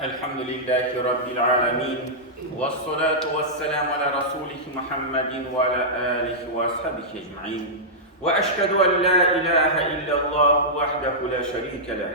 Elhamdülillahi Rabbil alemin. Vessalatu vesselamu ala Resulih Muhammedin ve ala alihi ve ashabihi ecma'in. Ve eşhedü en la ilahe illallah vahdehu la şerike leh.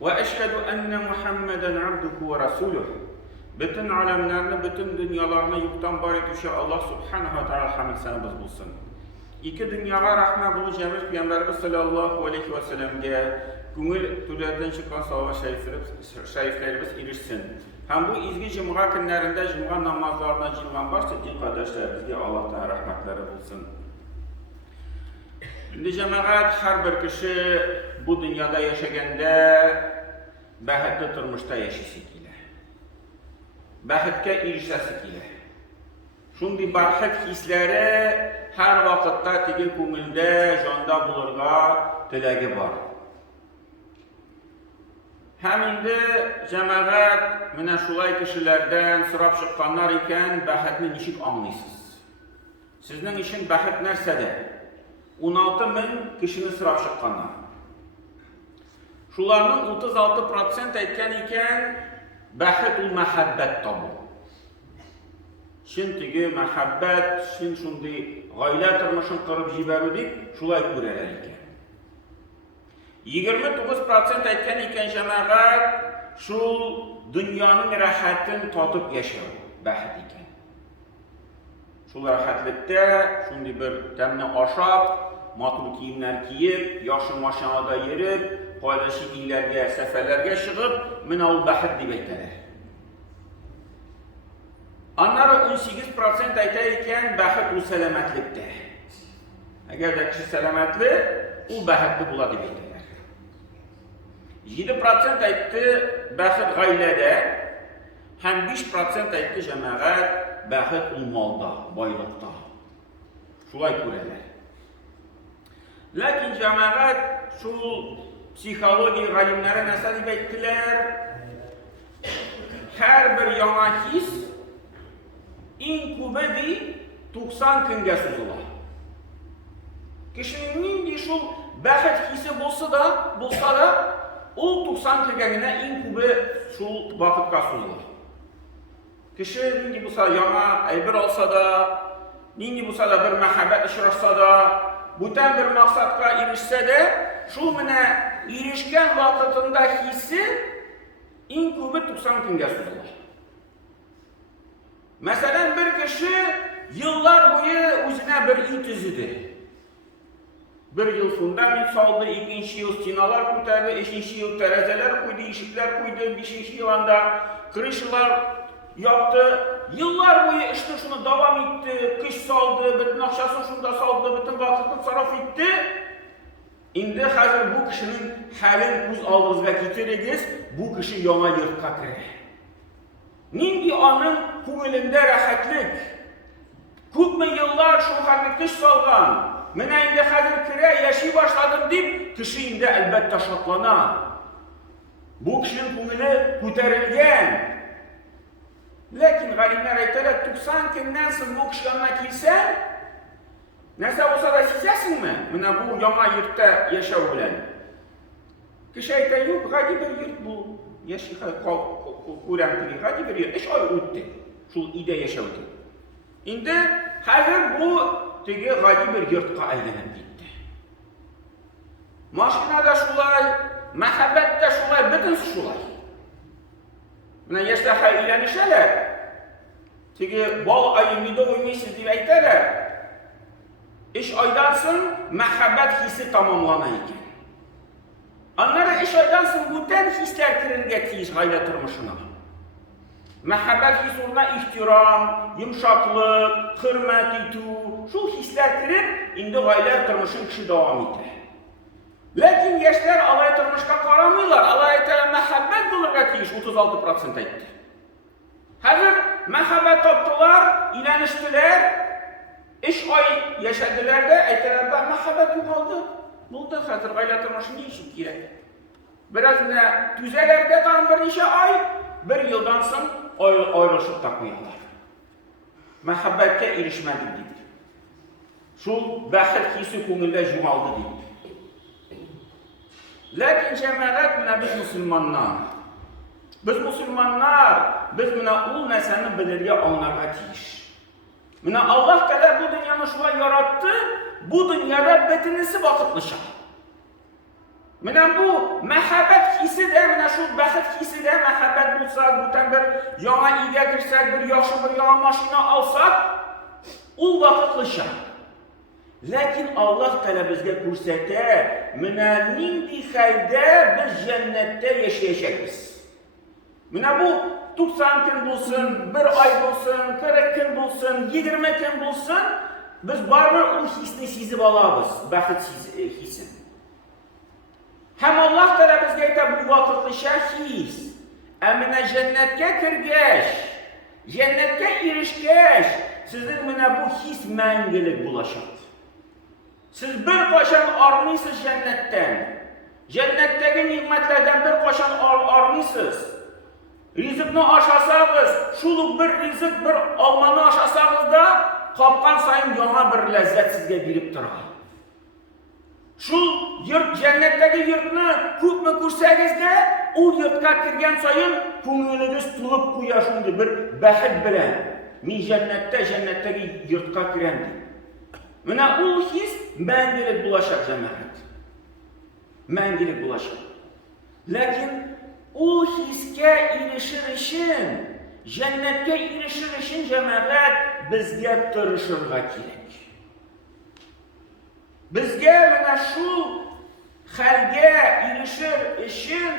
Ve eşhedü enne Muhammeden abduhu ve resuluh. Bütün alemlerini, bütün dünyalarını yoktan var etmişe Allah subhanahu wa ta'ala hamd senemiz bulsun. İki dünyaya rahmet bulacağımız Peygamberimiz sallallahu aleyhi ve sellem'e gönül türlerden çıkan salavat şeriflerimiz erişsin. Hem bu izgi cuma günlerinde cuma namazlarına cilvan başta din kardeşlerimizge Allah'tan rahmetleri bulsun. Şimdi cemaat her bir kişi bu dünyada yaşaganda bahatli turmuşta yaşasın ile. Bahatga erişesi ile. Şundi bahat hisleri her vakitte tegi көңілде, жанда bulurga tilegi var. Hem indi cemaat mine şulay kişilerden sırap çıkanlar iken bahatni nişik anlıyorsunuz. Sizin için bahat nersede? 16 bin kişinin sırap çıkanlar. Şularının 36% etken iken bahatul mahabbet tabu. Şimdi tigi mahabbet, şimdi şundi gaile turmuşun kırıp jiberdik, şulay kureler iken. 29% etken iken cemaat, şul dünyanın rahatını tatıp yaşıyor, bahat iken. Şul rahatlıkta, şundi bir temne aşap, matlu kiyimler giyip, yaşlı maşanada yerip, paylaşık illerge, seferlerge çıkıp, minal bahat dibeyteler. Onlara 18% aytayken bahat o selametlikte. Eğer de kişi selametli, o bahatli buladı beyteler. 7% aytı bahat gaylede, hem 5% aytı cemaat bahat o malda, baylıkta. Şulay kureler. Lakin cemaat şu psikoloji galimlere nasıl beyttiler? Her bir yana his in kubedi 90 günge suzula. Kişinin nindi şul bahat hisi bulsa da o 90 günge in kube şul vakitka suzula. Kişi nindi bulsa yana aybir olsa da, nindi bulsa da bir mahabbet işrasa da, bütün bir maksatka erişse de, şul mine erişken vakitinde hissi in kube 90 günge suzula. Mesela bir kişi yıllar boyu özüne bir il tüzüdü. Bir yıl fundament saldı, ikinci yıl stinalar kurtardı, üçüncü yıl terezeler koydu, ışıklar koydu, beşinci yılında kırışlar yaptı. Yıllar boyu işte şunu devam etti, kış saldı, bütün akşasını şunda saldı, bütün vakitini sarf etti. Şimdi hazır bu kişinin halini göz aldığınızda getiririz, bu kişi yana yırtka kirer. Nindi onun көңілінде rahatlık. Köpme yıllar şu halde kış salgan. Mine indi hazır kire yaşay başladım deyip kişi indi elbette şatlana. Bu kişinin köngülü ko'tarilgan. Lakin galimler aytadilar 90 günden so'ng bu kişi yanına kelsen, narsa bo'lsa da sezasinmi? Mine bu yana yurtda yashaw bilan. Kişi aytadi, yo'q, g'ayri bir yurt bu. Yaşay ko'ramtigi g'ayri bir yurt. 3 oy o'tdi. Şul ide yaşadı. Şimdi hazır bu tigi g'ayri bir yurtga aylanib ketdi. Mashinada şulay, mahabbatda şulay, butunsi şulay. Mana yoshlar aylanishadi. Tigi bol ayimida o'ynaysiz deb aytadilar. 3 oydan so'ng mahabbat hissi tamomlanan ekan. Onlara 3 oydan so'ng bütün hisler kirilga tegish g'ayla turmushuna. Mahabbat hisuruna ihtiram, yumşaklık, hürmet etu, şu hisler kirib, indi gayler turmuşun kişi devam etti. Lakin yaşlar alay turmuşka qaramıyorlar, alay etələ mahabbat bulurga tegish 36% etti. Hazır mahabbat taptılar, ileniştiler, 3 ay yaşadılar da etələr bak mahabbat yoxaldı. Buldu hazır gayler turmuşun ne işin gerek? Biraz ne tüzelerde tam bir neçə ay, bir yıldan soň ayrılışıp takmıyorlar. Mahabbatga erişmedik deydi. Şul bahat hissi köngülde jumaldı deydi. Lakin cemaat mine biz Müslümanlar Biz musulmonlar, biz mana u narsani bilirga anlarga tiyish. Mana Alloh taolo bu dunyoni shunday yaratdi, bu dunyoda bitinisi vaqtlicha. Mana bu muhabbat hissida, mana shu baxt hissida muhabbat bo'lsa, butan bir yangi uyga kirsak, bir yaxshi bir yangi mashina olsak, u vaqtlicha. Lekin Alloh taolo bizga ko'rsatdi, mana nindi hayda biz jannatda yashayacakmiz. Mana bu 90 kun bo'lsin, 1 oy bo'lsin, 40 kun bo'lsin, 20 kun bo'lsin, biz baribir u hissni sezib olamiz, baxt hissini. Ham Alloh taolo bizga aytadi, bu vaqtlicha his. Amina jannatga kirgach, jannatga erishgach, sizning mana bu his mangilik bo'ladi. Siz bir qachon ormaysiz jannatdan. Jannatdagi ne'matlardan bir qachon ormaysiz. Rizqni oshasangiz, shuluk bir rizq, bir olmani oshasangizda, qopgan sayin yangi bir lazzat sizga berib turadi. Shu yurt, jannatdagi yurtni ko'pmi ko'rsangizda, u yurtga kirgan sayin ko'nglingiz to'lib qo'yar shunday bir baxt bilan. Men jannatdagi yurtga kiraman. Mana u his mangilik bo'lacak jamoat. Mangilik bo'lacak. Lekin o hisga erishir uchun, jannatga erishir uchun jamoat bizga tirishirga kerak. Bizga mana shu halga erishir uchun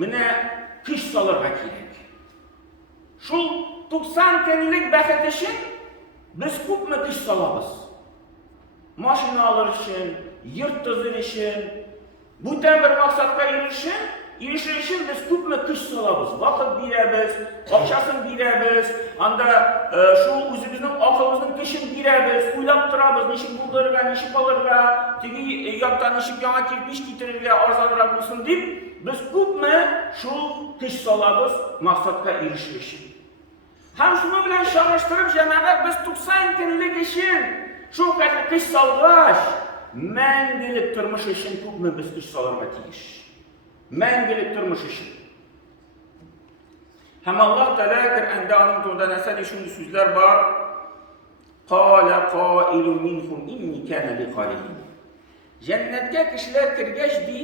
mana kuch solarga kerak. Shu 90 kunlik baxt uchun biz ko'pmi kuch solamiz? Mashina olish uchun, yurt tuzilish uchun, butan bir maqsadga erishir uchun biz ko'pmi kuch solamiz, vaqt beramiz, aqchasini beramiz, anda shu o'zimizning aqlimizning kuchini beramiz, o'ylab turamiz, nechik bo'ldirga, nechik qolarga, tegi yoqdan nechik yangi kirpish keltirilga arzonroq bo'lsin deb, biz ko'pmi shu kuch solamiz maqsadga erishish uchun. Ham shuni bilan solishtirib jamoat biz 90 kunlik uchun shu qadar kuch solg'ash, mangilik turmush uchun ko'pmi biz kuch solarga tegish. Mangilik turmush uchun. Ham Alloh taolo Qur'onda uning to'g'ridan asali shunday so'zlar bor. Qala qailun minhum inni kana liqalin. Jannatga kishilar kirgachdi,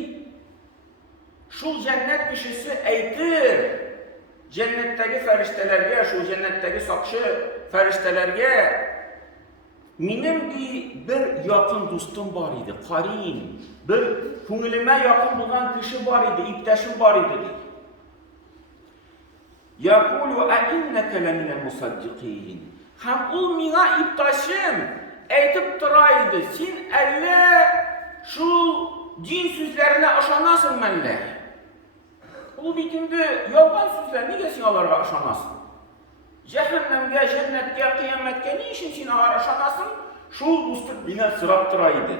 shu jannat kishisi aytir jannatdagi farishtalarga, shu jannatdagi soqchi farishtalarga, mening bir yaqin do'stim bor edi, qarin, bir ko'nglima yaqin bo'lgan kishi bor edi, iptashim bor edi. Yaqulu a innaka laminal musaddiqin. Ham u menga iptashim aytib turaydi, sen alla shu din so'zlarini ishonasizmi? U bitimda yolg'on so'zlar, nega sen ularga ishonasan? Jahannamga, jannatga, qiyomatga ne uchun sen ularga ishonasan? Shu do'stim meni so'rab turaydi.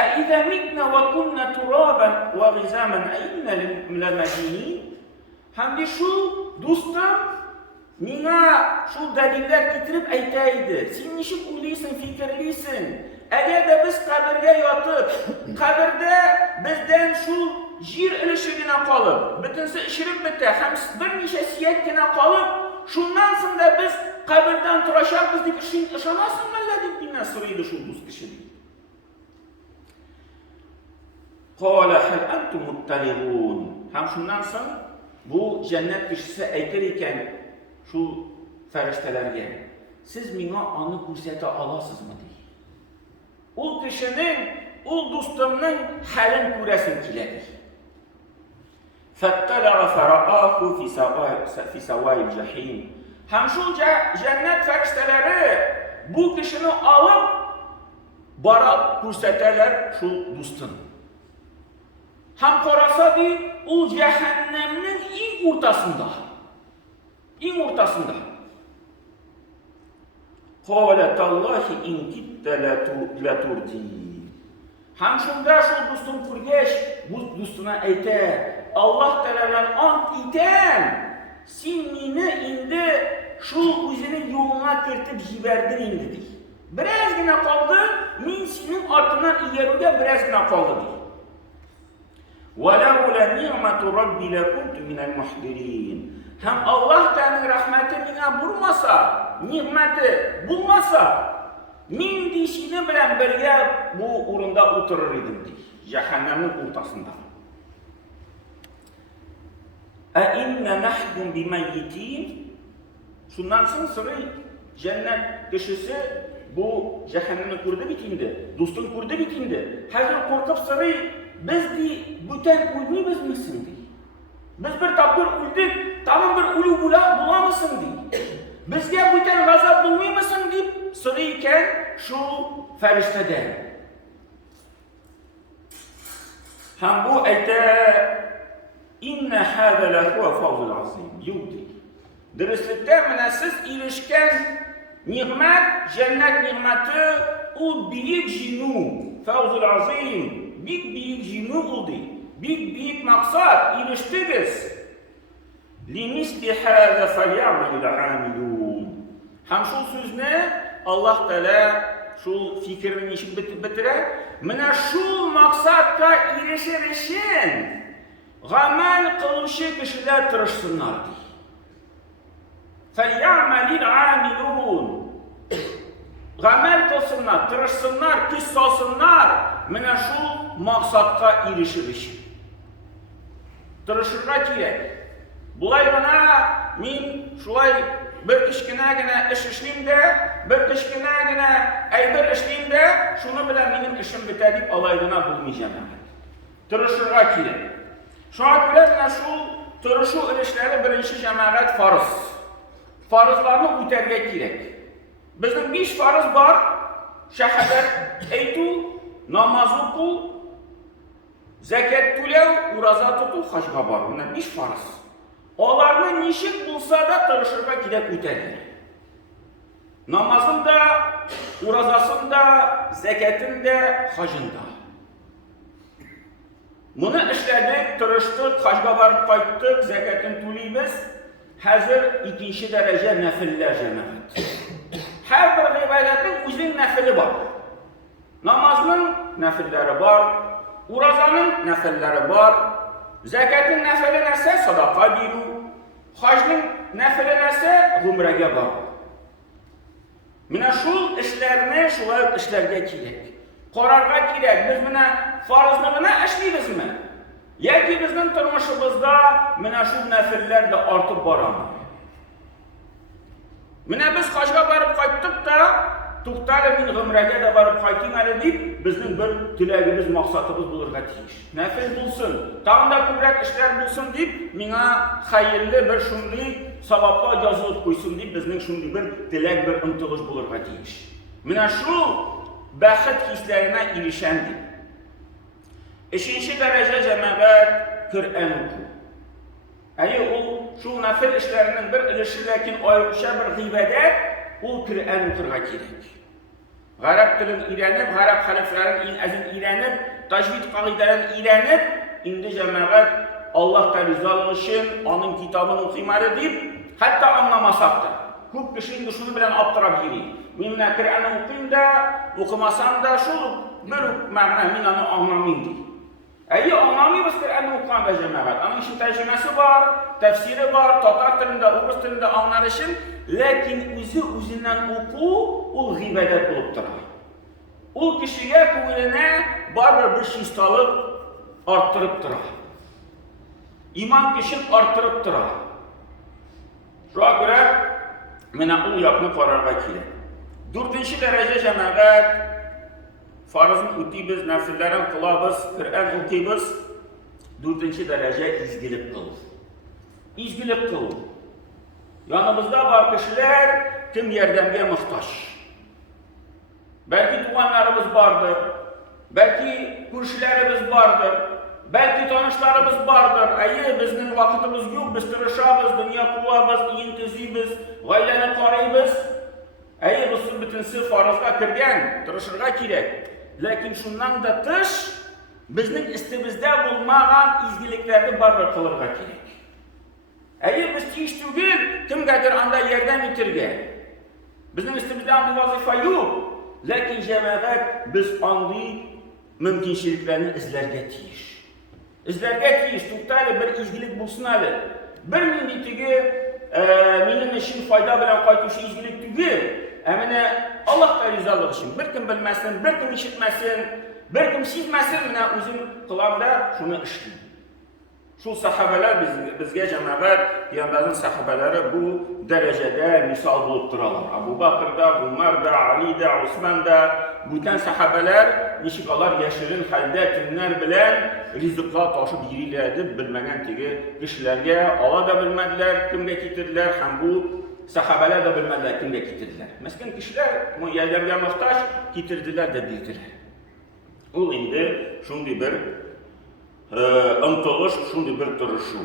A idza mitna wa kunna turaban wa ghizaman ayna lamajinin. Hamda shu do'stim menga shu dalillar keltirib aytaydi. Sen nechuk o'ylaysan, fikrlaysan? Agarda biz qabrga yotib, qabrda bizdan shu yer ilishigina qolib, bitinsa ishirib bitta, ham bir necha siyatgina qolib, shundan so'ng biz qabrdan turashamiz deb ishonasizmi deb mendan so'raydi shu do'st kishi. Qala hal antum muttali'un. Ham shundan so'ng bu jannat kishisi aytar ekan shu farishtalarga, siz menga uni ko'rsata olasizmi deydi. U kishining, u do'stimning halini ko'rasim keladi. Fattala'a fara'ahu fi sawa'il jahim. Ham shu jannat farishtalari bu kishini olib borib ko'rsatalar shu do'stin. Ham qarasadi, u jahannamning eng o'rtasida. Eng o'rtasida. Qala tallahi in kitta la turdi. Ham shunda shu do'stim ko'rgach, bu do'stina aytadi, Alloh taoladan ant etam, sen meni endi shu o'zining yo'lga kiritib jibarding endi deydi. Birozgina qoldi, men sening ortidan egaruvga birozgina qoldi deydi. وَلَوْلَ نِعْمَةُ رَبِّ لَكُنْتُ مِنَ الْمُحْضِرِينَ. Hem Allah Teala'nın rahmeti bana vurmasa, nimeti bulmasa, min dişini bilen birge bu uğrunda oturur idim diye. Cehennemin ortasında. اَاِنَّ نَحْدٌ بِمَيِّتِينَ. Şundan sonra cennet kişisi bu cehennemi kurdu bitindi. Dostun kurdu bitindi. Hazır korkup sarı biz de bütün uymayız mısın diye. Biz bir tapır uyduk, tamam bir ulu bulamazsın diye. Bizge bütün gazap bulmaymasın deyip sarıyken şu ferişte de. Hem bu ayette İnne hâze lehuve fawzul azim. Yok değil. Dürüstlükte siz ilişken nimet, cennet nimeti o büyük cinu, fawzul azim, büyük cinu oldu. Büyük maksat iliştiniz. Limisli hâze felya'melil amilûn. Hem şu söz ne? Allah Teala şu fikrini işi bitire. Mine şu maksatka ilişir için gamel kılışı kişiler tırışsınlar diye. فَلْيَعْمَلِ الْعَامِلُونَ. Gamel kılsınlar, tırışsınlar, kis olsunlar. Mine şu maksatka ilişir için. Tırışırga gerek. Bulay bana min şulay bir kişkinegine iş işleyim de, bir kişkinegine bir işleyim de, şunu bile benim işim bitedip alaydığına bulmayacağım. Tırışırga gerek. Şu an bile şu tırışı ilişkileri birinci cemaat farz. Farzlarını üterge gerek. Bizim 5 farz var. Şehadet eytu, namazı kıl, zekat tülev, urazat tutu, haçga var. Bunlar 5 farz. Onlarını nişik bulsa da tırışırga gerek üterge. Namazında, urazasında, zekatında, hacında. Bunu işledik, tırıştık, haçga varıp kayıttık, zekatın tüleyimiz. Hazır ikinci derece nefiller cemaat. Her bir ibadetin özünün nefili var. Namazın nefilleri var, urazanın nefilleri var, zekatın nefili nese sadaka biru, hacın nefili nese umrege var. Mine şu işlerini şulayıp işlerge gerek. Kararga gerek. Biz mine farzlığına işleyiz mi? Ya ki bizim tırmışımızda mine şu nefiller de artıp varamıyor. Mine biz haçga varıp kayttık da tuhtali min gımrege de varıp kaytayım deyip bizim bir dileğimiz, maksatımız bulurga tiyiş. Nefil bulsun, tam da kübrek işler bulsun deyip mine hayırlı bir şunlu sabapla yazılıp koysun deyip bizim şunlu bir dilek, bir ımtılış bulurga tiyiş. Mine şu bəxət hislerine ilişendir. İkinci derece cemaat Kur'an oku. O şu nefil işlerinin bir ilişki lakin ayrışa bir gıybede o Kur'an okurga gerek. Arap dilini öğrenip, Arap harflerini azin öğrenip, tajvid kaidelerini öğrenip, indi cemaat Allah Teala'nın için onun kitabını okumalı deyip, hatta anlamasak da. Çok kişinin düşünü bilen aptırabilir. Minne Kur'an'ı okuyayım da, okumasam da şu bir mağna minanı anlamayayım diye. Anlamıyoruz Kur'an'ı okuyan da cemaat. Onun için tercümesi var, tefsiri var, Tatar dilinde, Urus dilinde anlarışın. Lakin özünden oku, o gıybet olup durar. O kişiye kuvvetine bir şistalık arttırıp durar. İman kişinin arttırıp durar. Şuna göre menakul yapını kararga gerek. 4. derece cemaat farzın ötüyüz, nefillerin kılabız, Kur'an okuyuz. 4. derece izgilik kıl. İzgilik kıl. Yanımızda var kişiler kim yardımcıya muhtaç. Belki tuğanlarımız vardır, belki kurşilerimiz vardır, belki tanışlarımız vardır. Bizim vakitimiz yok, biz tırışabız, dünya kuvabız, iyintizibіз, gayleni karayibız. Biz bütün sır farzga kirgen, tırışırga gerek. Lakin şundan da tış, bizning istimizde bulmagan izgiliklerini barbar kılırga gerek. Biz tiyiş tugil, kimgadir anda yerden bitirge. Bizning istimizde andi vazifa yok. Lakin cemaat biz andi mümkünçiliklerini izlerge tiyiş. izlərgə tiyиш, tuqtaylı bir izgilik bulsun əli. Bir minditigi, minin işin fayda bilen qaytışı izgilik tügü, əminə Allah da rizalığı için. Bir kim bilməsin, bir kim işitməsin, bir kim sizməsin, mənə uzun qılamda şunu işləyir. Şu sahabeler bizge cemaat, Peygamberin sahabeleri bu derecede misal bulup durarlar. Abu Bakır'da, Umar'da, Ali'de, Osman'da, bütün sahabeler nişikalar yaşırın halde kimler bilen rizıklar taşıp yerilerdi bilmegen tigi kişilerge ala da bilmediler, kimge getirdiler, hem bu sahabeler de bilmediler, kimge getirdiler. Mesken kişiler yerlerine muhtaç getirdiler de bildiler. O indi şimdi bir ıntılış, şundi bir duruşu.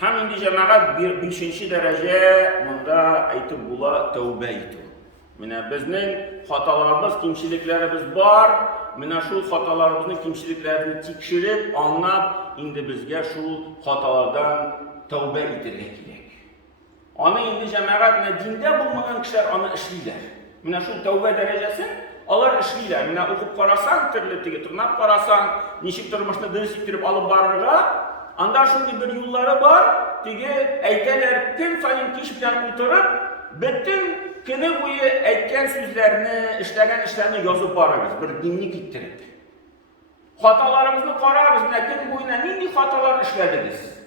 Hem indi cemaat bir 5. derece bunda aytib bula tövbe etu. Mina bizning xatolarimiz, kimchiliklarimiz bor. Mina shu xatolarimizni, kimchiliklarni tekshirib, anlab, indi bizga shu xatolardan tövbe etirga kerak. Ana indi cemaat dinda bo'lmagan kishilar ana ishlaylar. Mina shu tövbe derecesi Onlar işleyler. Mina okup qarasan, tirli tırnaq qarasan, nişik turmuşni dürüst ettirip alıp barırga, anda şundi bir yolları var, tigi ayteler, kim sayın kiş bilen oturup, bütün günü boyu aytgan sözlerini, işlegen işlerini yazıp barırız, bir dinlik ettirip. Hatalarımızı qararız, gün boyuna nindi hatalar işlediniz.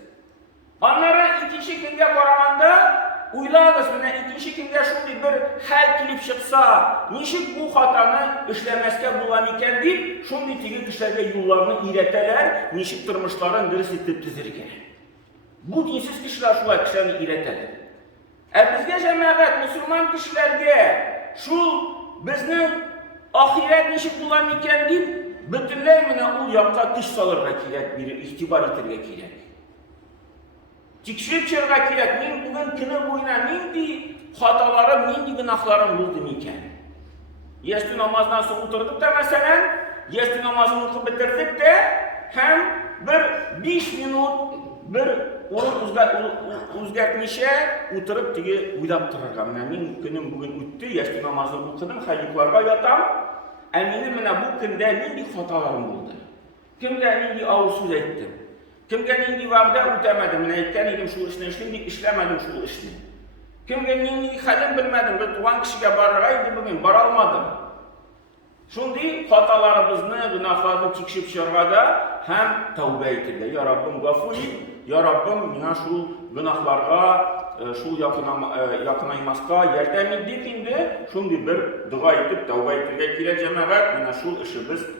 Onları ikinci günde qaraganda, Uylarız, ikinci günde şundi bir hal kilip çıksa, nişik bu hatanı işlemezke bulamiken deyip, şundi tigi kişilerge yollarını ireteler, nişik tırmışların dürüst etip dizirken. Bu dinsiz kişiler şulay kişilerini ireteler. Bizge cemaat, Müslüman kişilerge, şu bizning ahiret nişik bulamiken deyip, bütünler o yakka diş salırga kerak, bir ihtibar etirge kerak. Tekşirip çırga kerak, men bugün kuni boyuna nindi hatalarım, nindi günahlarım buldum iken. Yesti namazdan sonra oturduk da mesela, yesti namazını okup bitirdik de, hem bir 5 minut bir onun o'zgartmişe oturup tigi uylab turarga. Men kunim bugün o'tdi, yesti namazını okudum, hayliklarga yatam. Eminim bu kunda nindi hatalarım buldu. Kimde nindi ağır söz ettim. Kimge nindi vaqda o'tamadim, aytgan edim shu ishni ishlaylik, ishlamadim shu ishni. Kimge nindi halim bilmadim, bir tugan kishiga borg'aydi bugun bora olmadim. Shunday xatolarimizni, gunohlarni tekshirib chiqarganda ham tavba aytildi. Ya Rabbim g'afur et, ya Rabbim meni shu gunohlarga, shu yaqinaymasga yordam et deb endi shunday bir duo etib tavba aytilgan kerak jamoat, mana shu ishimiz